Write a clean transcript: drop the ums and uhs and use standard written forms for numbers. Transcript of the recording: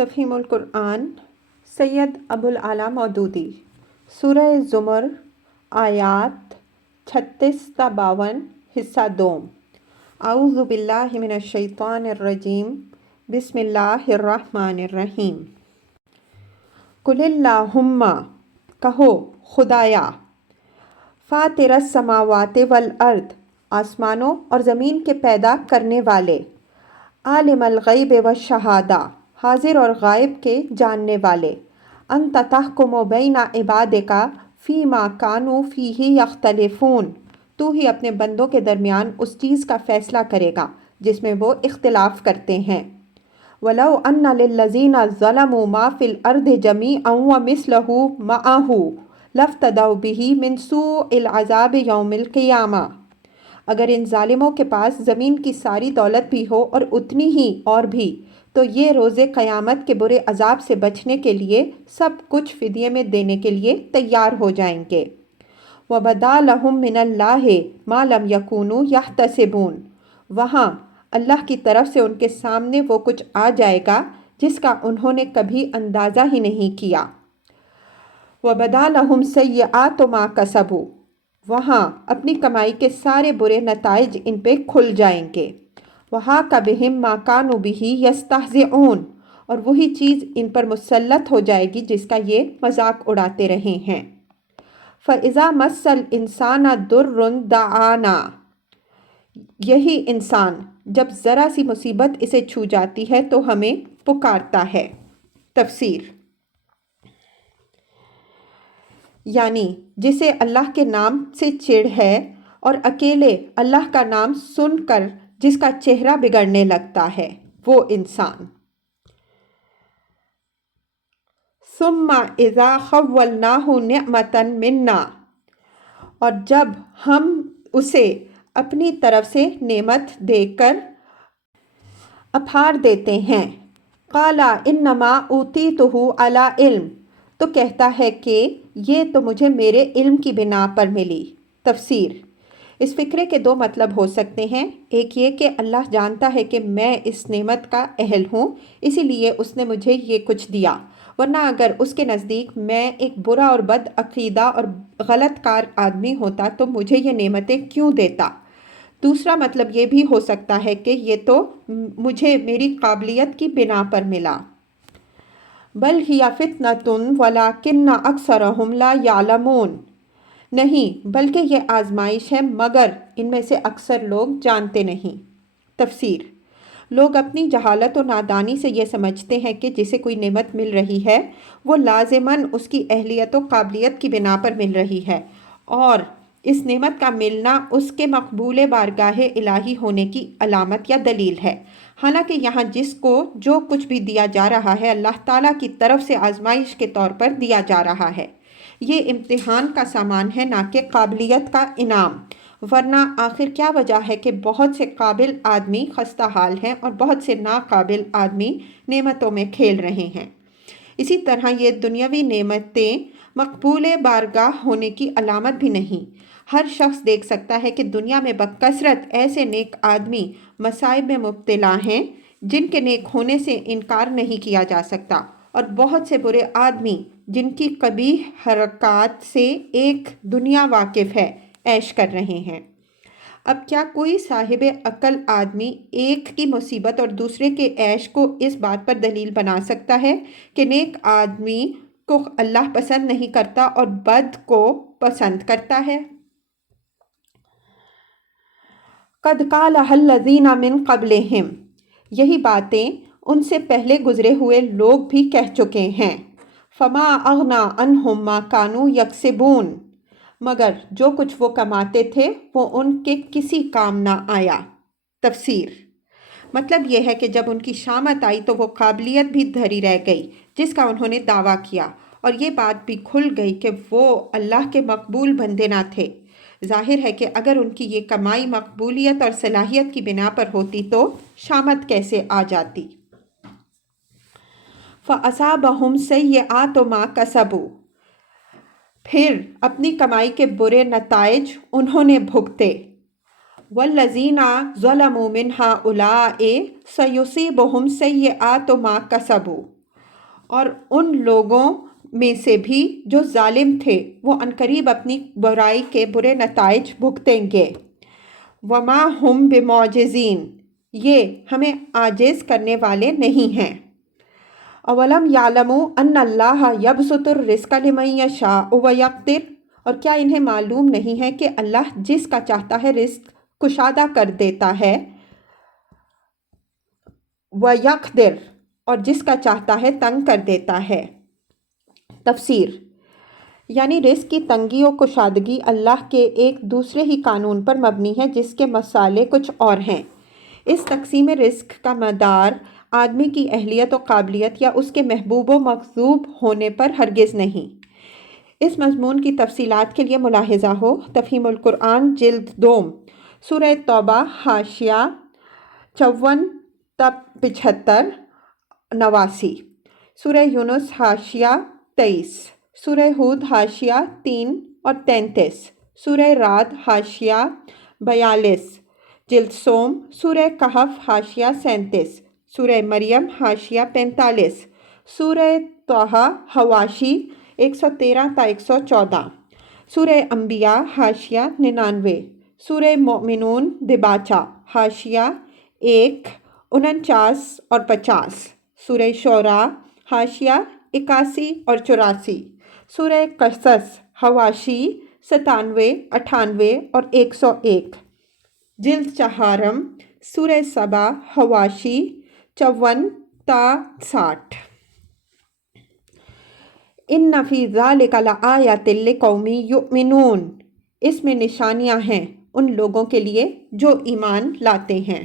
تفہیم القرآن سید ابوالعلا مودودی سورہ زمر آیات 36 تا 52 حصہ دوم اعوذ باللہ من الشیطان الرجیم بسم اللہ الرحمن الرحیم قل اللہم کہو خدایا فاطر السماوات والارض آسمانوں اور زمین کے پیدا کرنے والے عالم الغیب والشہادہ حاضر اور غائب کے جاننے والے انت تحکم بین عبادک فیما کانوا فیہ یختلفون تو ہی اپنے بندوں کے درمیان اس چیز کا فیصلہ کرے گا جس میں وہ اختلاف کرتے ہیں وَلَوْ أَنَّ لِلَّذِينَ ظَلَمُوا مَا فِي الْأَرْضِ جَمِيعًا وَمِثْلَهُ مَعَهُ لَافْتَدَوْا بِهِ مِنْ سُوءِ الْعَذَابِ يَوْمِ الْقِيَامَةِ اگر ان ظالموں کے پاس زمین کی ساری دولت بھی ہو اور اتنی ہی اور بھی تو یہ روز قیامت کے برے عذاب سے بچنے کے لیے سب کچھ فدیے میں دینے کے لیے تیار ہو جائیں گے وَبَدَا لَهُم مِّنَ اللَّهِ مَا لَمْ يَكُونُوا يَحْتَسِبُونَ وہاں اللہ کی طرف سے ان کے سامنے وہ کچھ آ جائے گا جس کا انہوں نے کبھی اندازہ ہی نہیں کیا وَبَدَا لَهُمْ سَيِّئَاتُ مَا كَسَبُوا وہاں اپنی کمائی کے سارے برے نتائج ان پہ کھل جائیں گے وَحَاقَ بِهِم مَّا كَانُوا بِهِ يَسْتَهْزِئُونَ اور وہی چیز ان پر مسلط ہو جائے گی جس کا یہ مذاق اڑاتے رہے ہیں فَإِذَا مَسَّ الْإِنسَانَ ضُرٌّ دَعَانَا یہی انسان جب ذرا سی مصیبت اسے چھو جاتی ہے تو ہمیں پکارتا ہے تفسیر یعنی جسے اللہ کے نام سے چڑ ہے اور اکیلے اللہ کا نام سن کر جس کا چہرہ بگڑنے لگتا ہے وہ انسان ثم اذا خولناہ نعمة منا اور جب ہم اسے اپنی طرف سے نعمت دے کر اپھار دیتے ہیں قال انما اوتیتہ علی علم تو کہتا ہے کہ یہ تو مجھے میرے علم کی بنا پر ملی تفسیر اس فقرے کے دو مطلب ہو سکتے ہیں ایک یہ کہ اللہ جانتا ہے کہ میں اس نعمت کا اہل ہوں اسی لیے اس نے مجھے یہ کچھ دیا ورنہ اگر اس کے نزدیک میں ایک برا اور بد عقیدہ اور غلط کار آدمی ہوتا تو مجھے یہ نعمتیں کیوں دیتا دوسرا مطلب یہ بھی ہو سکتا ہے کہ یہ تو مجھے میری قابلیت کی بنا پر ملا بل ہی فتنۃ ولکن اکثرہم لا یعلمون نہیں بلکہ یہ آزمائش ہے مگر ان میں سے اکثر لوگ جانتے نہیں تفسیر لوگ اپنی جہالت و نادانی سے یہ سمجھتے ہیں کہ جسے کوئی نعمت مل رہی ہے وہ لازماً اس کی اہلیت و قابلیت کی بنا پر مل رہی ہے اور اس نعمت کا ملنا اس کے مقبول بارگاہ الہی ہونے کی علامت یا دلیل ہے حالانکہ یہاں جس کو جو کچھ بھی دیا جا رہا ہے اللہ تعالیٰ کی طرف سے آزمائش کے طور پر دیا جا رہا ہے یہ امتحان کا سامان ہے نہ کہ قابلیت کا انعام ورنہ آخر کیا وجہ ہے کہ بہت سے قابل آدمی خستہ حال ہیں اور بہت سے ناقابل آدمی نعمتوں میں کھیل رہے ہیں اسی طرح یہ دنیاوی نعمتیں مقبول بارگاہ ہونے کی علامت بھی نہیں ہر شخص دیکھ سکتا ہے کہ دنیا میں بکثرت ایسے نیک آدمی مصائب میں مبتلا ہیں جن کے نیک ہونے سے انکار نہیں کیا جا سکتا اور بہت سے برے آدمی جن کی قبیح حرکات سے ایک دنیا واقف ہے عیش کر رہے ہیں اب کیا کوئی صاحب عقل آدمی ایک کی مصیبت اور دوسرے کے عیش کو اس بات پر دلیل بنا سکتا ہے کہ نیک آدمی کو اللہ پسند نہیں کرتا اور بد کو پسند کرتا ہے قد قالها الذین من قبلہم یہی باتیں ان سے پہلے گزرے ہوئے لوگ بھی کہہ چکے ہیں فما اغنی عنہم ما کانوا یکسبون مگر جو کچھ وہ کماتے تھے وہ ان کے کسی کام نہ آیا تفسیر مطلب یہ ہے کہ جب ان کی شامت آئی تو وہ قابلیت بھی دھری رہ گئی جس کا انہوں نے دعویٰ کیا اور یہ بات بھی کھل گئی کہ وہ اللہ کے مقبول بندے نہ تھے ظاہر ہے کہ اگر ان کی یہ کمائی مقبولیت اور صلاحیت کی بنا پر ہوتی تو شامت کیسے آ جاتی فَأَصَابَهُمْ سَيِّئَاتُ مَا كَسَبُوا پھر اپنی کمائی کے برے نتائج انہوں نے بھگتے وَالَّذِينَ ظَلَمُوا مِنْ هَؤُلَاءِ سَيُصِيبُهُمْ سَيِّئَاتُ مَا كَسَبُوا اور ان لوگوں میں سے بھی جو ظالم تھے وہ عنقریب اپنی برائی کے برے نتائج بھگتیں گے۔ وما ہم بمعجزین، یہ ہمیں عاجز کرنے والے نہیں ہیں۔ اولم یعلموا ان اللہ یبسط الرزق لمن یشاء ویقدر، اور کیا انہیں معلوم نہیں ہے کہ اللہ جس کا چاہتا ہے رزق کشادہ کر دیتا ہے، ویقدر، اور جس کا چاہتا ہے تنگ کر دیتا ہے۔ تفسیر، یعنی رزق کی تنگی و کشادگی اللہ کے ایک دوسرے ہی قانون پر مبنی ہے جس کے مسالے کچھ اور ہیں۔ اس تقسیم رزق کا مدار آدمی کی اہلیت و قابلیت یا اس کے محبوب و مغضوب ہونے پر ہرگز نہیں۔ اس مضمون کی تفصیلات کے لیے ملاحظہ ہو تفہیم القرآن جلد دوم، سورہ توبہ حاشیہ 54 تا 75 89، سورہ یونس حاشیہ 23، سورہ ہود حاشیہ 3 اور 33، سورہ رعد حاشیہ 42 جلد سوم، سورہ کہف حاشیہ 37، سورہ مریم حاشیہ 45، سورہ طٰہٰ حواشی 113 تا 114، سورہ انبیاء حاشیہ 99، سورہ مومنون دباچہ حاشیہ 1 49 اور 50، سورہ شعراء حاشیہ 81 اور 84، سورہ قصص حواشی 97 98 اور 101، جلد چہارم، سورہ سبا حواشی 54 تا 60۔ ان فی ذلک لآیات لقوم یؤمنون، اس میں نشانیاں ہیں ان لوگوں کے لیے جو ایمان لاتے ہیں۔